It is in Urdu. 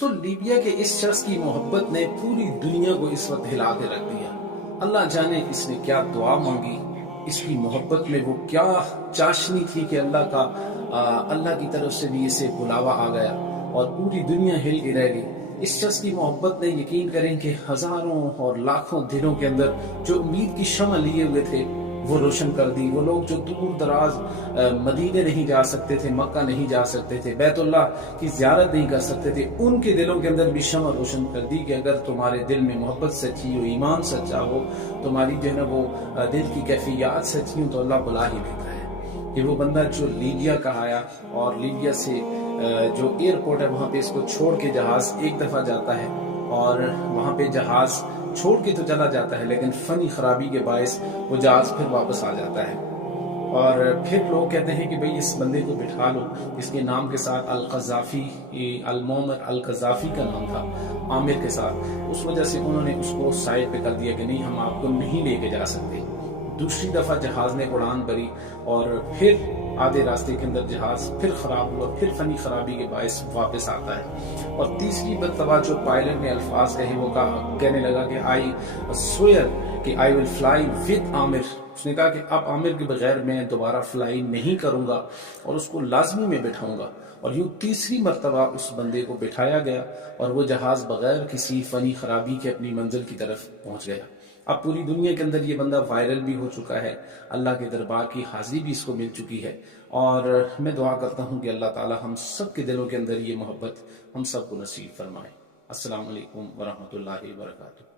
تو لیبیا کے اس شخص کی محبت نے پوری دنیا کو اس وقت ہلا کے رکھ دیا۔ اللہ جانے اس نے کیا دعا مانگی، اس کی محبت میں وہ کیا چاشنی تھی کہ اللہ کی طرف سے بھی اسے بلاوا آ گیا اور پوری دنیا ہل کے رہ گئی۔ اس شخص کی محبت نے یقین کریں کہ ہزاروں اور لاکھوں دلوں کے اندر جو امید کی شمع لیے ہوئے تھے وہ روشن کر دی۔ وہ لوگ جو دور دراز مدینے نہیں جا سکتے تھے، مکہ نہیں جا سکتے تھے، بیت اللہ کی زیارت نہیں کر سکتے تھے، ان کے دلوں کے اندر بھی شمع روشن کر دی کہ اگر تمہارے دل میں محبت سچی ہو، ایمان سچا ہو، تمہاری جو ہے نا وہ دل کی کیفیات سچی ہو، تو اللہ بلا ہی لیتا ہے۔ کہ وہ بندہ جو لیبیا کا آیا اور لیبیا سے جو ایئرپورٹ ہے وہاں پہ اس کو چھوڑ کے جہاز ایک دفعہ جاتا ہے اور وہاں پہ جہاز چھوڑ کے تو چلا جاتا ہے لیکن فنی خرابی کے باعث وہ جہاز پھر واپس آ جاتا ہے، اور پھر لوگ کہتے ہیں کہ بھئی اس بندے کو بٹھا لو، اس کے نام کے ساتھ القذافی، المعمر القذافی کا نام تھا عامر کے ساتھ، اس وجہ سے انہوں نے اس کو سائڈ پہ کر دیا کہ نہیں ہم آپ کو نہیں لے کے جا سکتے۔ دوسری دفعہ جہاز نے اڑان بھری اور پھر آدھے راستے کے اندر جہاز پھر خراب ہوا، پھر فنی خرابی کے باعث واپس آتا ہے، اور تیسری مرتبہ جو پائلٹ نے الفاظ کہے وہ کہنے لگا کہ آئی سوئر کہ آئی ول فلائی ود عامر، اس نے کہا کہ اب عامر کے بغیر میں دوبارہ فلائی نہیں کروں گا اور اس کو لازمی میں بٹھاؤں گا، اور یوں تیسری مرتبہ اس بندے کو بٹھایا گیا اور وہ جہاز بغیر کسی فنی خرابی کے اپنی منزل کی طرف پہنچ گیا۔ اب پوری دنیا کے اندر یہ بندہ وائرل بھی ہو چکا ہے، اللہ کے دربار کی حاضری بھی اس کو مل چکی ہے، اور میں دعا کرتا ہوں کہ اللہ تعالی ہم سب کے دلوں کے اندر یہ محبت ہم سب کو نصیب فرمائے۔ السلام علیکم ورحمۃ اللہ وبرکاتہ۔